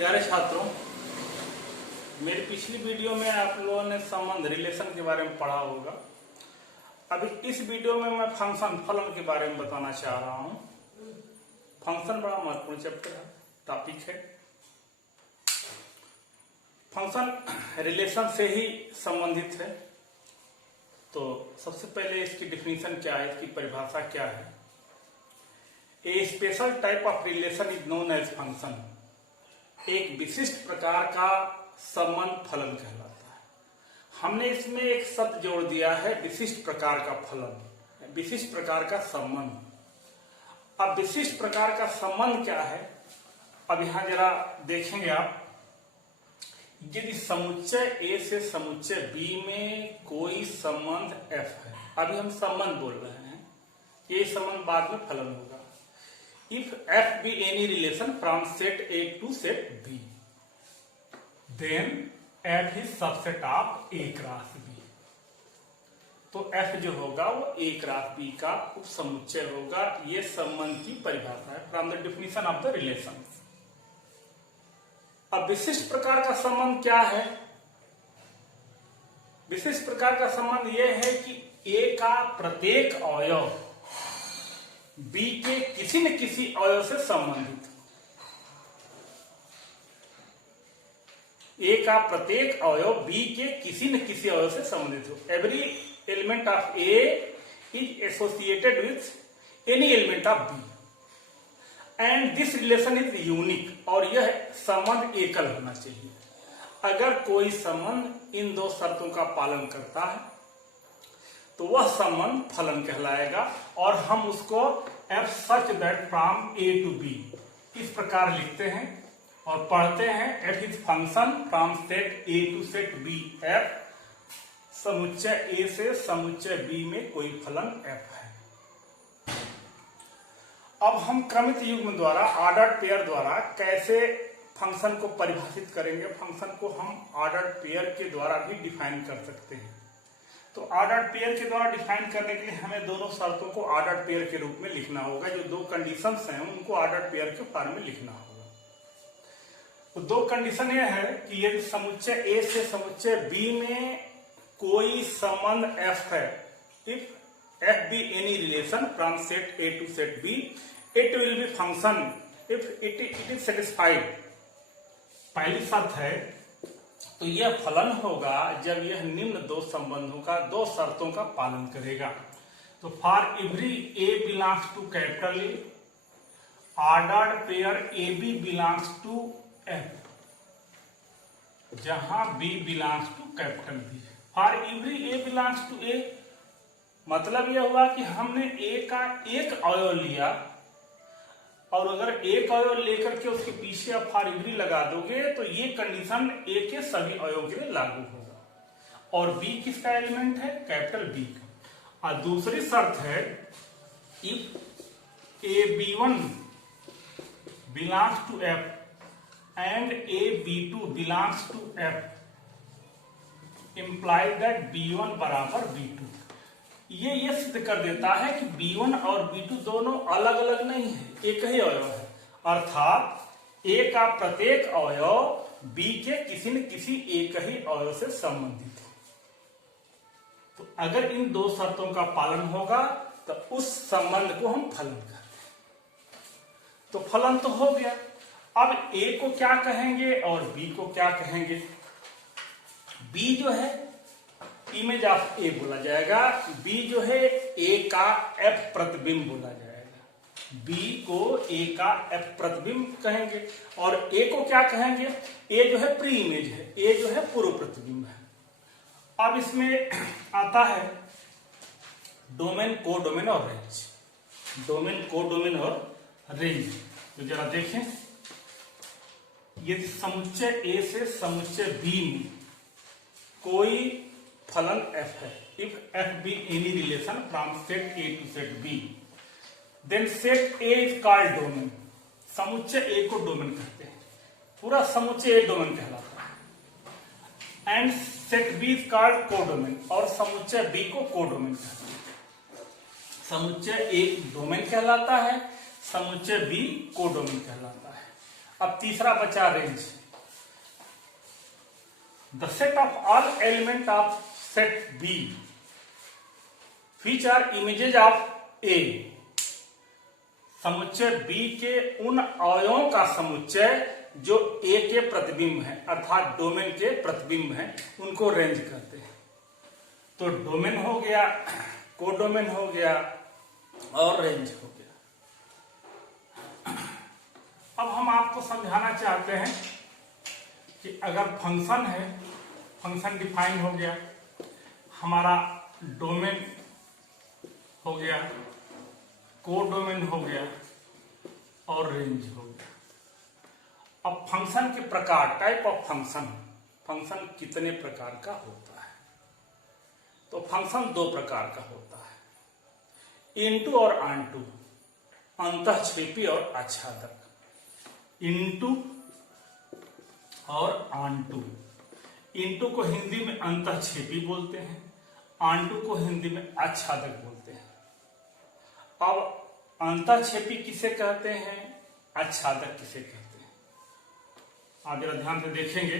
प्यारे छात्रों, मेरी पिछली वीडियो में आप लोगों ने संबंध रिलेशन के बारे में पढ़ा होगा। अभी इस वीडियो में मैं फंक्शन फलन के बारे में बताना चाह रहा हूं। फंक्शन बड़ा महत्वपूर्ण चैप्टर है, टॉपिक है। फंक्शन रिलेशन से ही संबंधित है। तो सबसे पहले इसकी डिफिनीशन क्या है, इसकी परिभाषा क्या है। A special type of relation is known as function. एक विशिष्ट प्रकार का संबंध फलन कहलाता है। हमने इसमें एक शब्द जोड़ दिया है, विशिष्ट प्रकार का फलन, विशिष्ट प्रकार का संबंध। अब विशिष्ट प्रकार का संबंध क्या है, अब यहां जरा देखेंगे आप। यदि समुच्चय ए से समुच्चय बी में कोई संबंध एफ है, अभी हम संबंध बोल रहे हैं, ये संबंध बाद में फलन होगा। If f be any relation from set A to set B, then f is subset of A cross B। तो f जो होगा वो A क्रॉस B का उपसमुच्चय होगा। ये संबंध की परिभाषा है, from the definition of the relation. अब विशिष्ट प्रकार का संबंध क्या है? विशिष्ट प्रकार का संबंध यह है कि A का प्रत्येक अवयव बी के किसी न किसी अवयव से संबंधित। ए का प्रत्येक अवयव बी के किसी न किसी अवयव से संबंधित हो। Every element of A is associated with any element of B and this relation is unique. और यह संबंध एकल होना चाहिए। अगर कोई संबंध इन दो शर्तों का पालन करता है तो वह संबंध फलन कहलाएगा। और हम उसको f such that from A to B इस प्रकार लिखते हैं और पढ़ते हैं। f is function from set A to set B। f समुच्चय A से समुच्चय B में कोई फलन f है। अब हम क्रमित युग्म द्वारा, ऑर्डर्ड पेयर द्वारा कैसे फंक्शन को परिभाषित करेंगे। फंक्शन को हम ऑर्डर्ड पेयर के द्वारा भी डिफाइन कर सकते हैं। तो ऑर्डर्ड पेयर के द्वारा डिफाइन करने के लिए हमें दोनों शर्तों को ऑर्डर्ड पेयर के रूप में लिखना होगा। जो दो कंडीशंस हैं उनको ऑर्डर्ड पेयर के फॉर्म में लिखना होगा। तो दो कंडीशन यह है कि यदि समुच्चय ए से समुच्चय बी में कोई संबंध f है, if f be any relation from set A to set B, it will be function if it is satisfied। पहली शर्त है तो यह फलन होगा जब यह निम्न दो संबंधों का, दो शर्तों का पालन करेगा। तो for every a belongs to capital A, ordered pair a b belongs to f, जहां b belongs to capital B. For every a belongs to A मतलब यह हुआ कि हमने ए का एक अवयव लिया और अगर एक अवयव लेकर के उसके पीछे आप फॉर एवरी लगा दोगे तो ये कंडीशन ए के सभी अवयवों के लिए लागू होगा। और बी किसका एलिमेंट है? कैपिटल बी का। और दूसरी शर्त है if a b one belongs to f and a b two belongs to f imply that b one बराबर बी टू। ये सिद्ध कर देता है कि B1 और B2 दोनों अलग अलग नहीं है, एक ही अवयव है। अर्थात A का प्रत्येक अवयव B के किसी न किसी एक ही अवयव से संबंधित है। तो अगर इन दो शर्तों का पालन होगा तो उस संबंध को हम फलन करते हैं। तो फलन तो हो गया। अब A को क्या कहेंगे और B को क्या कहेंगे? B जो है इमेज ऑफ ए बोला जाएगा। बी जो है ए का एफ प्रतिबिंब बोला जाएगा। बी को ए का एफ प्रतिबिंब कहेंगे। और ए को क्या कहेंगे? ए जो है प्री इमेज है, ए जो है पूर्व प्रतिबिंब है। अब इसमें आता है डोमेन, को डोमेन और रेंज। डोमेन, को डोमेन और रेंज। तो जरा देखें, यदि समुच्चय ए से समुच्चय बी में कोई फलन f है, if f be any relation from set A to set B, then set A is called domain। समुच्चय A को डोमेन कहते हैं, पूरा समुच्चय A डोमेन कहलाता है। And set B is called codomain, और समुच्चय B को कोडोमेन कहते हैं। समुच्चय A डोमेन कहलाता है, समुच्चय B कोडोमेन कहलाता है। अब तीसरा बचा range. The set of all element of set B which are images of A, समुच्चय बी के उन अवयवों का समुच्चय जो ए के प्रतिबिंब है, अर्थात डोमेन के प्रतिबिंब हैं, उनको रेंज कहते हैं। तो डोमेन हो गया, कोडोमेन हो गया और रेंज हो गया। अब हम आपको समझाना चाहते हैं कि अगर फंक्शन है, फंक्शन डिफाइन हो गया, हमारा डोमेन हो गया, कोडोमेन हो गया और रेंज हो गया। अब फंक्शन के प्रकार, टाइप ऑफ फंक्शन, फंक्शन कितने प्रकार का होता है? तो फंक्शन दो प्रकार का होता है, इनटू और ऑनटू, अंतःक्षेपी और आच्छादक। इनटू और ऑनटू, इनटू को हिंदी में अंतःक्षेपी बोलते हैं, ऑनटू को हिंदी में आच्छादक बोलते हैं। अब अंतःक्षेपी किसे कहते हैं, आच्छादक किसे कहते हैं? आप जरा ध्यान से देखेंगे।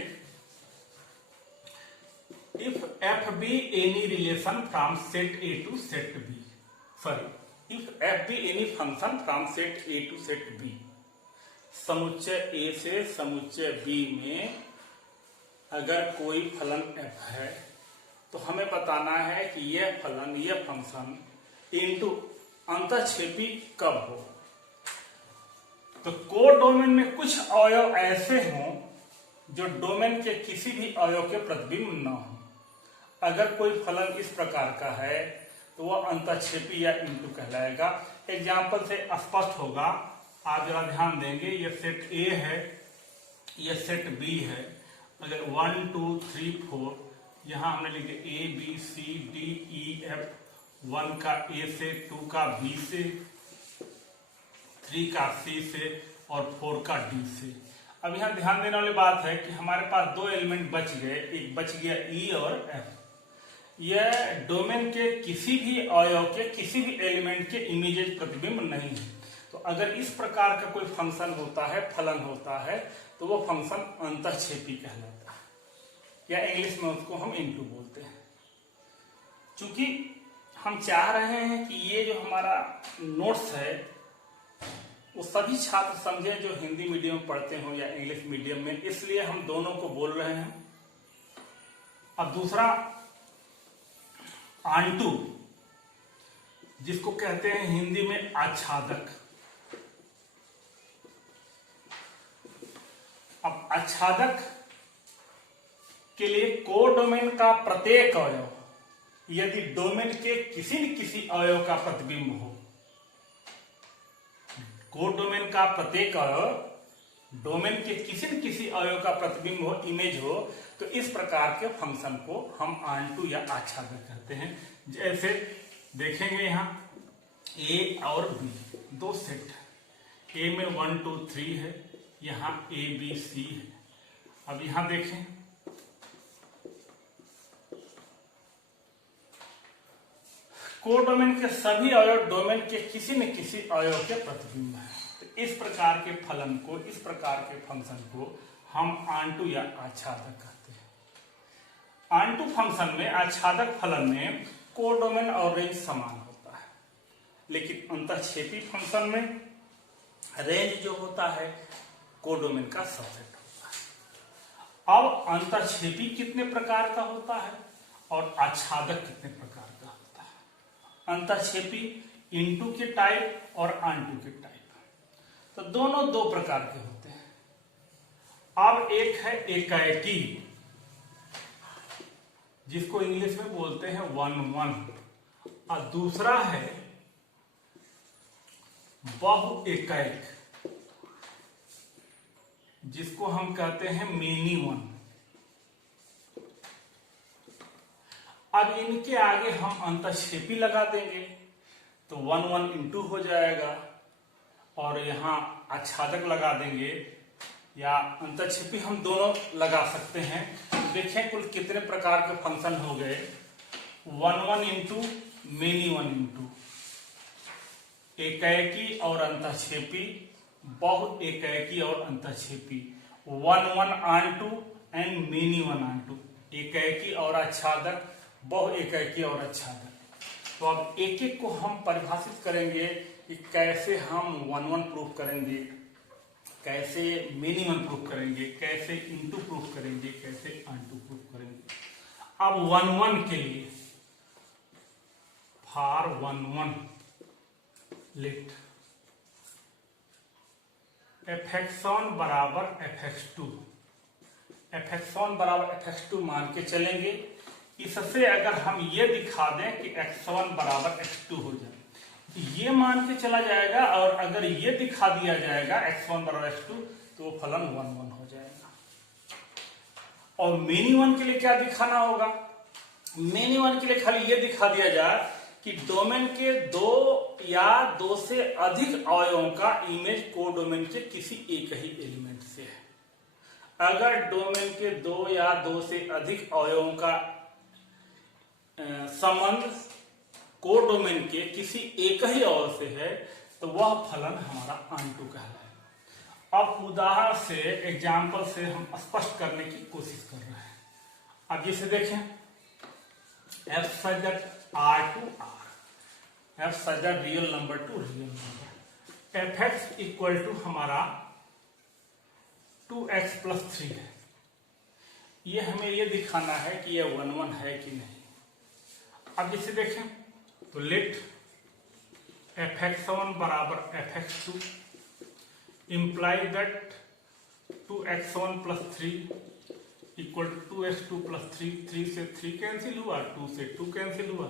If f be any relation from set A to set B, sorry, if f be any function from set A to set B, समुच्चय ए से समुच्चय बी में अगर कोई फलन f है तो हमें बताना है कि यह फलन, यह फंक्शन इनटू अंतःक्षेपी कब हो। तो कोडोमेन में कुछ अवयव ऐसे हों जो डोमेन के किसी भी अवयव के प्रतिबिंब न हो। अगर कोई फलन इस प्रकार का है तो वह अंतःक्षेपी या इनटू कहलाएगा। एग्जाम्पल से स्पष्ट होगा, आप जरा ध्यान देंगे। यह सेट ए है, यह सेट बी है। अगर 1 2 3 4 यहां हमने लिखे A B C D E F, 1 का ए से, 2 का बी से, 3 का सी से और 4 का डी से। अब यहां ध्यान देने वाली बात है कि हमारे पास दो एलिमेंट बच गए, एक बच गया ई और एफ। यह डोमेन के किसी भी अवयव के किसी भी एलिमेंट के इमीडिएट प्रतिबिंब नहीं है। तो अगर इस प्रकार का कोई फंक्शन होता है, फलन होता है, तो वो फंक्शन अंतःक्षेपी कहलाता है, या इंग्लिश में उसको हम इनटू बोलते हैं। चूंकि हम चाह रहे हैं कि ये जो हमारा नोट्स है वो सभी छात्र समझे जो हिंदी मीडियम में पढ़ते हो या इंग्लिश मीडियम में, इसलिए हम दोनों को बोल रहे हैं। अब दूसरा ऑनटू, जिसको कहते हैं हिंदी में आच्छादक। अब आच्छादक के लिए कोडोमेन का प्रत्येक अवयव यदि डोमेन के किसी न किसी अवयव का प्रतिबिंब हो, कोडोमेन का प्रत्येक अवयव डोमेन के किसी न किसी अवयव का प्रतिबिंब हो, इमेज हो, तो इस प्रकार के फंक्शन को हम ऑनटू या आच्छादक कहते हैं। जैसे देखेंगे यहां ए और बी दो सेट है, ए में 1 2 3 है, यहां ए बी सी है। अब यहां देखें, कोडोमेन के सभी अवयव डोमेन के किसी न किसी अवयव के प्रतिबिंब है। तो इस प्रकार के फलन को, इस प्रकार के फंक्शन को हम ऑनटू या आच्छादक कहते हैं। ऑनटू फंक्शन में, आच्छादक फलन में कोडोमेन और रेंज समान होता है, लेकिन अंतःक्षेपी फंक्शन में रेंज जो होता है कोडोमेन का सबसेट होता है। अब अंतःक्षेपी कितने प्रकार का होता है और आच्छादक कितने प्रकार का होता है? अंतःक्षेपी इनटू के टाइप और ऑनटू के टाइप, तो दोनों दो प्रकार के होते हैं। अब एक है एकाएकी, जिसको इंग्लिश में बोलते हैं 1-1, और दूसरा है बहुएकाइक, जिसको हम कहते हैं मेनी वन। अब इनके आगे हम अंतःक्षेपी लगा देंगे तो 1-1 इनटू हो जाएगा, और यहां आच्छादक लगा देंगे या अंतःक्षेपी हम दोनों लगा सकते हैं। देखें कुल कितने प्रकार के फंक्शन हो गए, 1-1 इंटू मेनी वन इंटू, एकाएकी और अंतःक्षेपी बहु एकैकी और अंतःक्षेपी, one one onto and many one onto, एकैकी और आच्छादक, बहु एकैकी और आच्छादक। तो अब एक एक को हम परिभाषित करेंगे कि कैसे हम वन वन प्रूफ करेंगे, कैसे मेनी वन प्रूफ करेंगे, कैसे इनटू प्रूफ करेंगे, कैसे आंटू प्रूफ करेंगे। अब वन वन के लिए for one one lit fx1 बराबर fx2, fx1 बराबर fx2 मान के चलेंगे। इससे अगर हम ये दिखा दें कि x1 बराबर x2 हो जाए, ये मान के चला जाएगा, और अगर ये दिखा दिया जाएगा x1 बराबर x2 तो वो फलन 1 1 हो जाएगा। और मेनी वन के लिए क्या दिखाना होगा? मेनी वन के लिए खाली ये दिखा दिया जाए कि डोमेन के दो या दो से अधिक अवयवों का इमेज कोडोमेन के किसी एक ही एलिमेंट से है। अगर डोमेन के दो या दो से अधिक अवयवों का संबंध कोडोमेन के किसी एक ही अवयव से है तो वह फलन हमारा आंटू कहलाएगा। अब उदाहरण से, एग्जाम्पल से हम स्पष्ट करने की कोशिश कर रहे हैं। अब जैसे देखें, f such that r to r, f such that real number to real number, fx equal to हमारा 2x प्लस 3 है। ये हमें ये दिखाना है कि यह 1 1 है कि नहीं। अब जैसे देखें तो लेट fx1 बराबर fx2 imply that 2x1 plus 3 equal to 2x2 plus 3, 3 से 3 कैंसिल हुआ, 2 से 2 कैंसिल हुआ,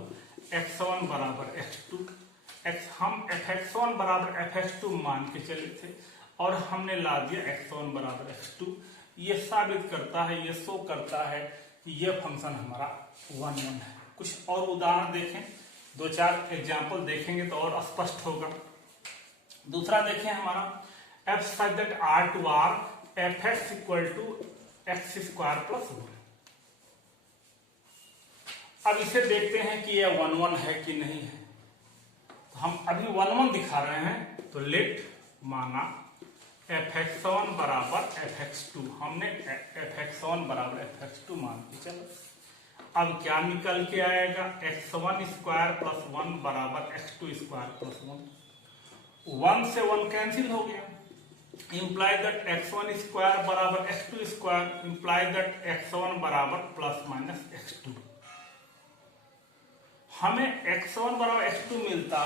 x1 बराबर x2, हम fx1 बराबर fx2 मान के चले थे और हमने ला दिया x1 बराबर x2। ये साबित करता है, ये शो करता है कि यह फंक्शन हमारा 1 1 है। कुछ और उदाहरण देखें, 2-4 एग्जाम्पल देखेंगे तो और स्पष्ट होगा। दूसरा देखें हमारा f such that r to r fx equal to x square plus 1। अब इसे देखते हैं कि यह 1 1 है कि नहीं है। तो हम अभी 1 1 दिखा रहे हैं, तो लेट माना fx1 बराबर fx2, हमने fx1 बराबर fx2 मान के चलो। अब क्या निकल के आएगा? x1 स्क्वायर प्लस 1 बराबर x2 स्क्वायर प्लस 1, 1 से 1 कैंसिल हो गया। इम्प्लाई दैट x1 स्क्वायर बराबर x2 square, imply that x1 बराबर प्लस माइनस x2। हमें x1 बराबर x2 मिलता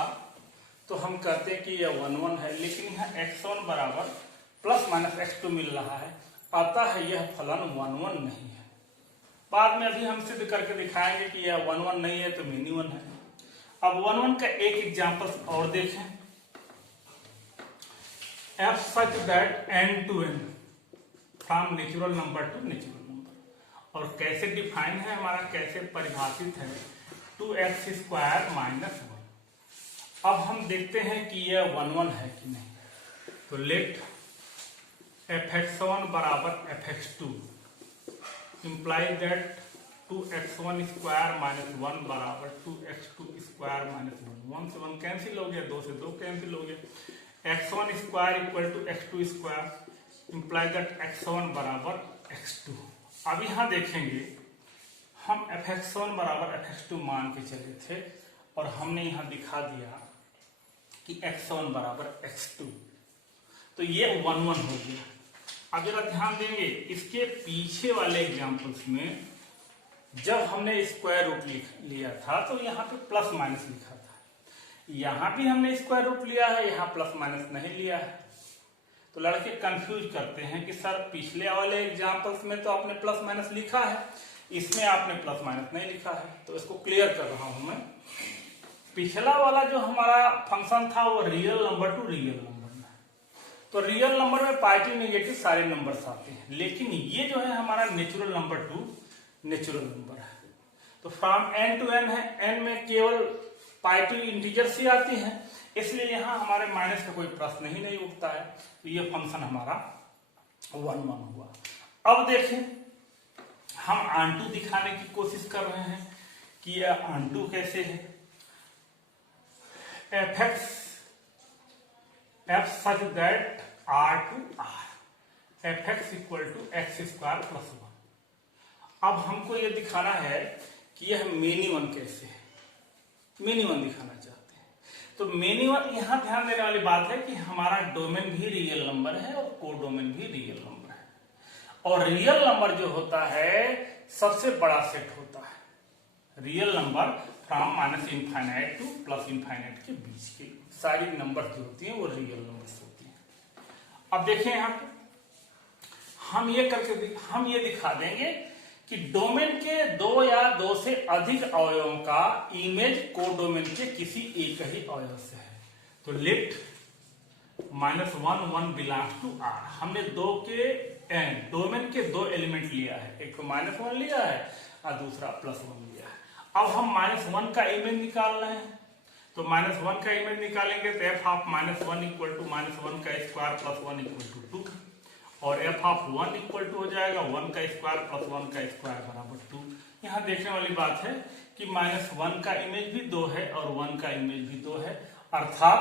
तो हम कहते कि यह 1 1 है, लेकिन यहाँ x1 बराबर प्लस माइनस x2 मिल रहा है, अतः यह फलन 1 1 नहीं है। बाद में अभी हम सिद्ध करके दिखाएंगे कि यह 1 1 नहीं है तो मेनी 1 है। अब 1 1 का एक एग्जाम्पल और देखें, f such that n to n from natural number two natural number. और कैसे डिफाइन है हमारा, कैसे परिभाषित है? 2x square minus 1। अब हम देखते हैं कि यह 1 1 है कि नहीं। तो लेट fx1 बराबर fx2 imply that 2x1 square minus 1 बराबर 2x2 स्क्वायर माइनस 1, 1 से 1 कैंसिल हो गया, 2 से 2 कैंसिल हो गया। x1 square equal to x2 square imply that x1 बराबर x2। अब यहाँ देखेंगे हम fx1 बराबर fx2 मान के चले थे और हमने यहाँ दिखा दिया कि x1 बराबर x2, तो ये 1 1 हो गया। अब जरा ध्यान देंगे, इसके पीछे वाले एग्जाम्पल्स में जब हमने स्क्वायर रूट लिया था तो यहाँ पे प्लस माइनस लिखा था, यहाँ भी हमने स्क्वायर रूट लिया है, यहाँ प्लस माइनस नहीं लिया है। तो लड़के कंफ्यूज करते हैं कि सर पिछले वाले एग्जाम्पल्स में तो आपने प्लस माइनस लिखा है, इसमें आपने प्लस माइनस नहीं लिखा है। तो इसको क्लियर कर रहा हूं मैं। पिछला वाला जो हमारा फंक्शन था वो real number to real number में, तो रियल नंबर में पॉजिटिव नेगेटिव सारे नंबर्स आते हैं, लेकिन ये जो है हमारा natural number two natural number है। तो फ्रॉम n टू n है, n में केवल पॉजिटिव इंटीजर्स ही आती हैं, इसलिए यहाँ हमारे माइनस का कोई प्रश्न ही नहीं उठता है। तो ये फंक्शन हमारा 1 1 हुआ। अब देखें, हम आंटू दिखाने की कोशिश कर रहे हैं कि यह आंटू कैसे है। f such that R to R, fx equal to x square plus 1। अब हमको ये दिखाना है कि यह मिनिमम कैसे है, मिनिमम दिखाना चाहते हैं। तो मिनिमम, यहां ध्यान देने वाली बात है कि हमारा डोमेन भी रियल नंबर है और कोडोमेन भी रियल नंबर है, और रियल नंबर जो होता है सबसे बड़ा सेट होता है। Real number from minus infinite two plus infinite के बीच की सारी नंबर जो होती हैं वो रियल नंबर्स होती हैं। अब देखिए यहाँ पे हम ये दिखा देंगे कि डोमेन के दो या दो से अधिक अवयवों का इमेज कोडोमेन के किसी एक ही अवयव से है। तो लेट -1 बिलोंग्स टू R, हमने डोमेन के दो एलिमेंट लिया है, एक तो -1 लिया है और दूसरा +1 लिया है। अब हम -1 का इमेज निकाल रहे हैं, तो -1 का इमेज निकालेंगे तो f ऑफ -1 इक्वल टू -1 का स्क्वायर प्लस 1 इक्वल टू 2, और f ऑफ 1 इक्वल टू हो जाएगा 1 का स्क्वायर प्लस 1 का स्क्वायर बराबर 2। यहाँ देखने वाली बात है कि -1 का इमेज भी 2 है और 1 का इमेज भी 2 है, अर्थात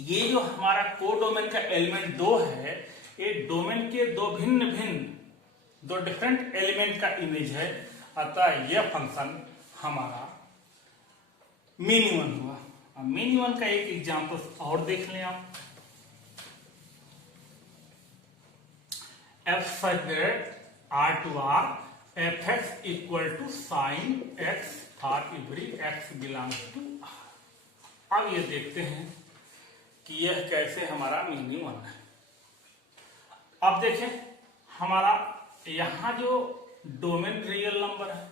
ये जो हमारा कोडोमेन का एलिमेंट 2 है, ये डोमेन के दो डिफरेंट एलिमेंट का इमेज है, अतः यह फंक्शन हमारा मिनिमम हुआ। अब मिनिमम का एक एग्जांपल और देख लें आप। f such that R to R fx equal to sin x for every x belongs to R। अब ये देखते हैं कि यह कैसे हमारा मिनिमम है। अब देखें हमारा यहां जो डोमेन रियल नंबर है,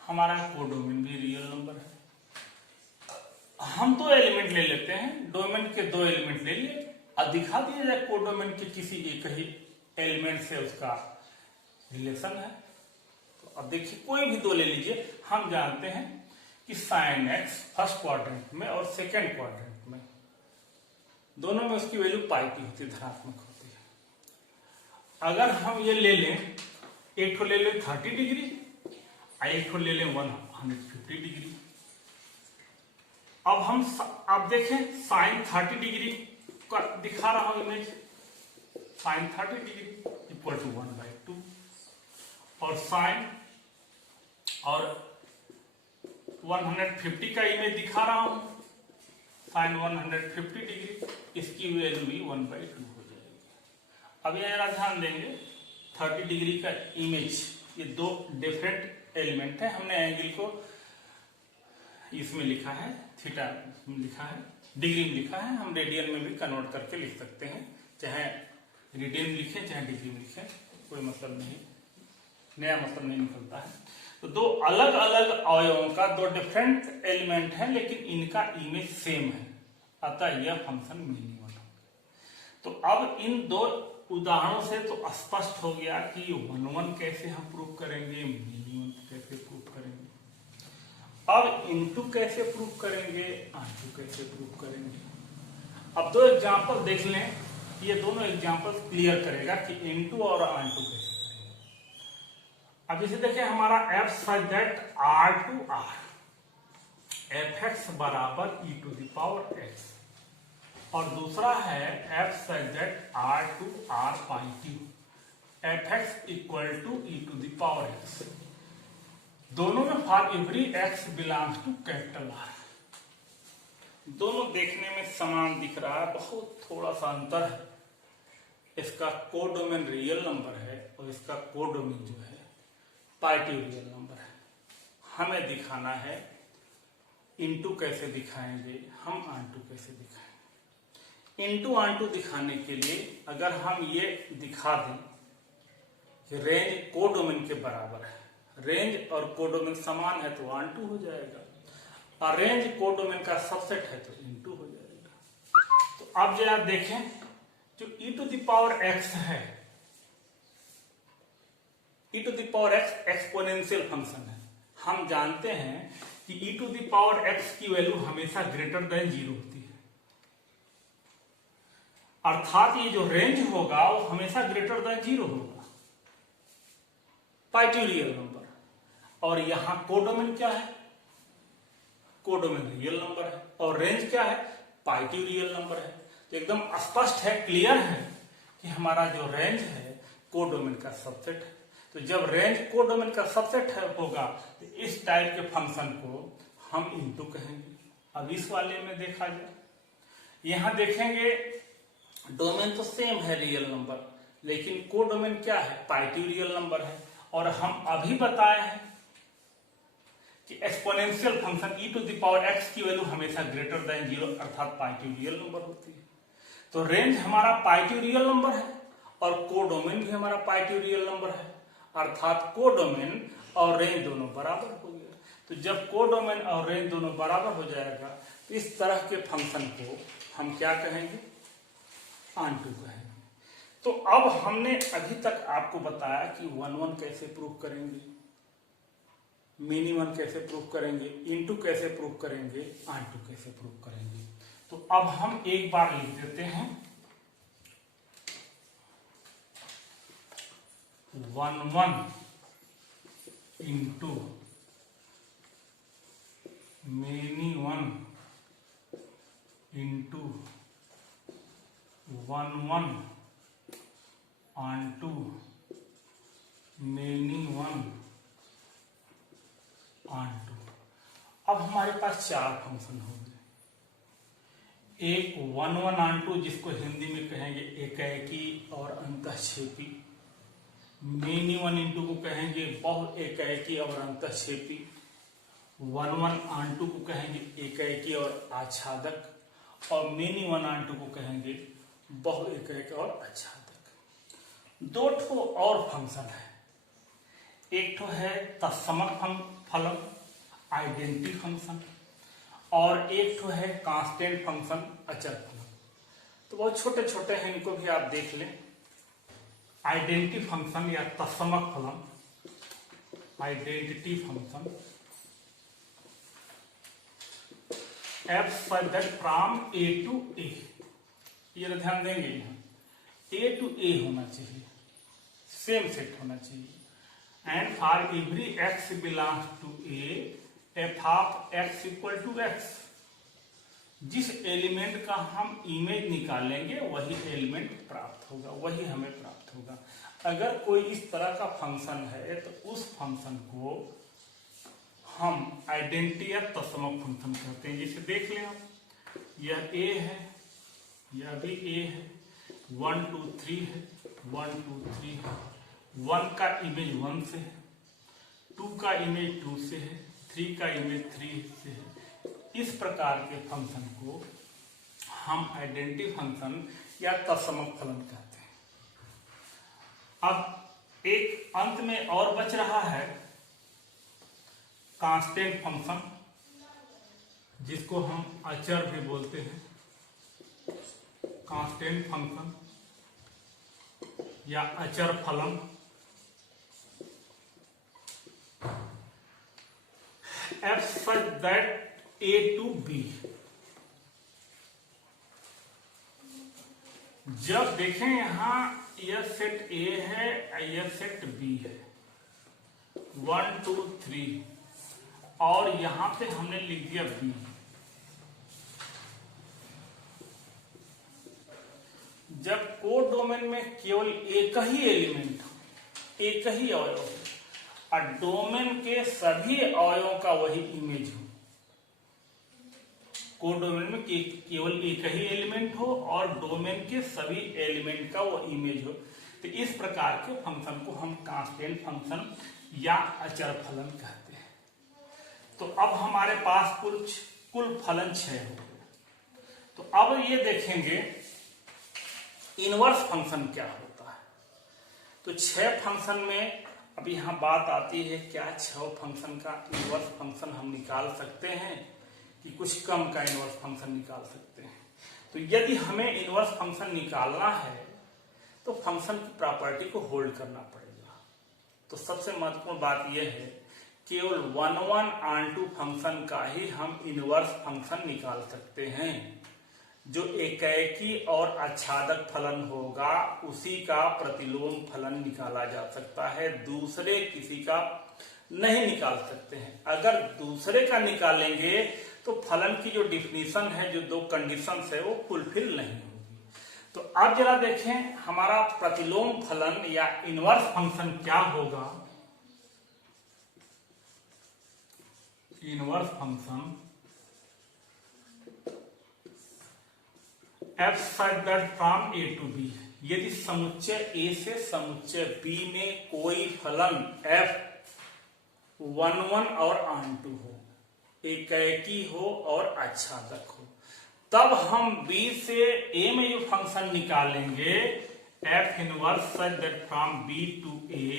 हमारा कोडोमेन भी रियल नंबर है। हम दो एलिमेंट ले लेते हैं, डोमेन के दो एलिमेंट ले लिए और दिखा दिया जाए कोडोमेन के किसी एक ही एलिमेंट से उसका रिलेशन है। तो अब देखिए कोई भी दो ले लीजिए, हम जानते हैं कि साइन एक्स फर्स्ट क्वाड्रेंट में और सेकेंड क्वाड्रेंट में दोनों में उसकी वैल्यू पाई की होती है, धनात्मक होती है। अगर हम ये ले लें, एक को ले लें 30 डिग्री और एक को ले लें 150 डिग्री। अब देखें साइन 30 डिग्री का दिखा रहा हूं image, sine 30 degree equal to 1/2, और साइन और 150 का इमेज दिखा रहा हूं, साइन 150 डिग्री, इसकी वैल्यू भी 1/2 हो जाएगी। अब ये जरा ध्यान देंगे, 30 डिग्री का इमेज, ये दो डिफरेंट एलिमेंट है। हमने एंगल को इसमें लिखा है, थीटा में लिखा है, डिग्री में लिखा है, हम रेडियन में भी कन्वर्ट करके लिख सकते हैं, चाहे रेडियन में लिखें चाहे डिग्री में लिखें, कोई मतलब नहीं, नया मतलब नहीं निकलता है। तो दो अलग अलग अवयवों का दो डिफरेंट एलिमेंट है लेकिन इनका इमेज सेम है, अतः यह फंक्शन मिनिमम है। तो अब इन दो उदाहरणों से तो स्पष्ट हो गया कि 1 कैसे हम प्रूव करेंगे, मिनिमम कैसे प्रूव करेंगे। अब इनटू कैसे प्रूव करेंगे, आंटू कैसे प्रूव करेंगे। अब दो एग्जांपल देख लें, ये दोनों एग्जांपल क्लियर करेगा कि इनटू और आंटू कैसे करेंगे। अब जैसे देखिए हमारा f such that R to R, fx बराबर e⁻x, और दूसरा है f such that R to R pi, fx equal to e⁻x। दोनों में for every x belongs to capital R। दोनों देखने में समान दिख रहा है, बहुत थोड़ा सा अंतर है। इसका कोडोमेन रियल नंबर है और इसका कोडोमेन जो है पार्टिव रियल नंबर है। हमें दिखाना है इनटू कैसे दिखाएंगे, हम आंटू कैसे दिखाएंगे। इनटू आंटू दिखाने के लिए अगर हम ये दिखा दें कि रेंज कोडोमेन के बराबर है, रेंज और कोडोमेन समान है तो आंटू हो जाएगा, और रेंज कोडोमेन का सबसेट है तो इनटू हो जाएगा। तो अब जरा देखें, जो e⁻x है, e⁻x एक्सपोनेंशियल फंक्शन है। हम जानते हैं कि e⁻x की वैल्यू हमेशा ग्रेटर देन 0 होती है, अर्थात ये जो रेंज होगा वो हमेशा ग्रेटर देन 0 होगा, पार्टिव रियल नंबर। और यहां कोडोमेन क्या है, कोडोमेन रियल नंबर है, और रेंज क्या है, पार्टिव रियल नंबर है। तो एकदम स्पष्ट है, क्लियर है कि हमारा जो रेंज है कोडोमेन का सबसेट है। तो जब रेंज कोडोमेन का सबसेट है होगा तो इस टाइप के फंक्शन को हम इनटू कहेंगे। अब इस वाले में देखा जाए, यहां देखेंगे डोमेन तो सेम है रियल नंबर, लेकिन कोडोमेन क्या है, पॉजिटिव रियल नंबर है। और हम अभी बताए हैं कि exponential function e to the power x की वैल्यू हमेशा ग्रेटर देन 0 अर्थात पॉजिटिव रियल नंबर होती है। तो रेंज हमारा पॉजिटिव रियल नंबर है और कोडोमेन भी हमारा पॉजिटिव रियल नंबर है, अर्थात कोडोमेन और रेंज दोनों बराबर हो गया। तो जब कोडोमेन और रेंज दोनों बराबर हो जाएगा तो इस तरह के फंक्शन को हम क्या कहेंगे, आंटू कहेंगे। तो अब हमने अभी तक आपको बताया कि 1 कैसे प्रूव करेंगे, मिनी 1 कैसे प्रूव करेंगे, इनटू कैसे प्रूव करेंगे, आंटू कैसे प्रूव करेंगे। तो अब हम एक बार लिख देते हैं 1 into many 1 into 1 onto many 1 onto. अब हमारे पास 4 फंक्शन होंगे। एक 1 ऑनटू जिसको हिंदी में कहेंगे एकाएकी और अंतःक्षेपी, मेनी 1 इंटू को कहेंगे बहु एकाएकी और अंतःक्षेपी, 1 ऑनटू को कहेंगे एकाएकी और आच्छादक, और मेनी 1 ऑनटू को कहेंगे बहु एकाएकी और आच्छादक। 2 ठो और फंक्शन है, एक ठो है तत्समक फलन आइडेंटिटी फंक्शन, और एक ठो है कांस्टेंट फंक्शन अचर फलन। तो बहुत छोटे छोटे हैं, इनको भी आप देख लें। आइडेंटिटी फंक्शन या तत्समक फलन, identity function f such that from a to a, ये ध्यान देंगे यहाँ a to a होना चाहिए, सेम सेट होना चाहिए। And for every x belongs to a f of x equal to x, जिस एलिमेंट का हम इमेज निकालेंगे वही एलिमेंट प्राप्त होगा, वही हमें प्राप्त होगा। अगर कोई इस तरह का फंक्शन है तो उस फंक्शन को हम आइडेंटिटी या तत्समक फंक्शन कहते हैं। जैसे देख लें आप, यह a है, यह भी a है, 1 2 3 है, 1 2 3 है, 1 का इमेज 1 से है, 2 का इमेज 2 से है, 3 का इमेज 3 से है। इस प्रकार के फंक्शन को हम आइडेंटिटी फंक्शन या तत्समक फलन कहते हैं। अब एक अंत में और बच रहा है कांस्टेंट फंक्शन, जिसको हम अचर भी बोलते हैं। कांस्टेंट फंक्शन या अचर फलन f such that a to b। जब देखें यहां यह सेट a है, यह सेट b है, 1 2 3, और यहां पे हमने लिख दिया b। जब कोडोमेन में केवल एक ही एलिमेंट हो, एक ही अवयव हो, और डोमेन के सभी अवयवों का वही इमेज हो, कोडोमेन में केवल एक ही एलिमेंट हो और डोमेन के सभी एलिमेंट का वो इमेज हो, तो इस प्रकार के फंक्शन को हम कांस्टेंट फंक्शन या अचर फलन कहते हैं। तो अब हमारे पास कुल फलन 6 हो गए। तो अब ये देखेंगे इनवर्स फंक्शन क्या होता है। तो 6 फंक्शन में अब यहां बात आती है, क्या 6 फंक्शन का इनवर्स फंक्शन हम निकाल सकते हैं कि कुछ कम का इनवर्स फंक्शन निकाल सकते हैं। तो यदि हमें इनवर्स फंक्शन निकालना है तो फंक्शन की प्रॉपर्टी को होल्ड करना पड़ेगा। तो सबसे महत्वपूर्ण बात यह है, केवल 1 ऑनटू फंक्शन का ही हम इनवर्स फंक्शन निकाल सकते हैं। जो एकाएकी और आच्छादक फलन होगा उसी का प्रतिलोम फलन निकाला जा सकता है, दूसरे किसी का नहीं निकाल सकते हैं। अगर दूसरे का निकालेंगे तो फलन की जो डिफिनीशन है, जो 2 कंडीशंस है, वो फुलफिल नहीं होगी। तो अब जरा देखें हमारा प्रतिलोम फलन या इनवर्स फंक्शन क्या होगा। Inverse function f such that from a to b, यदि समुच्चय a से समुच्चय b में कोई फलन f 1 और onto हो, एकी हो और आच्छादक हो, तब हम b से a में जो फंक्शन निकालेंगे f inverse such that from b to a,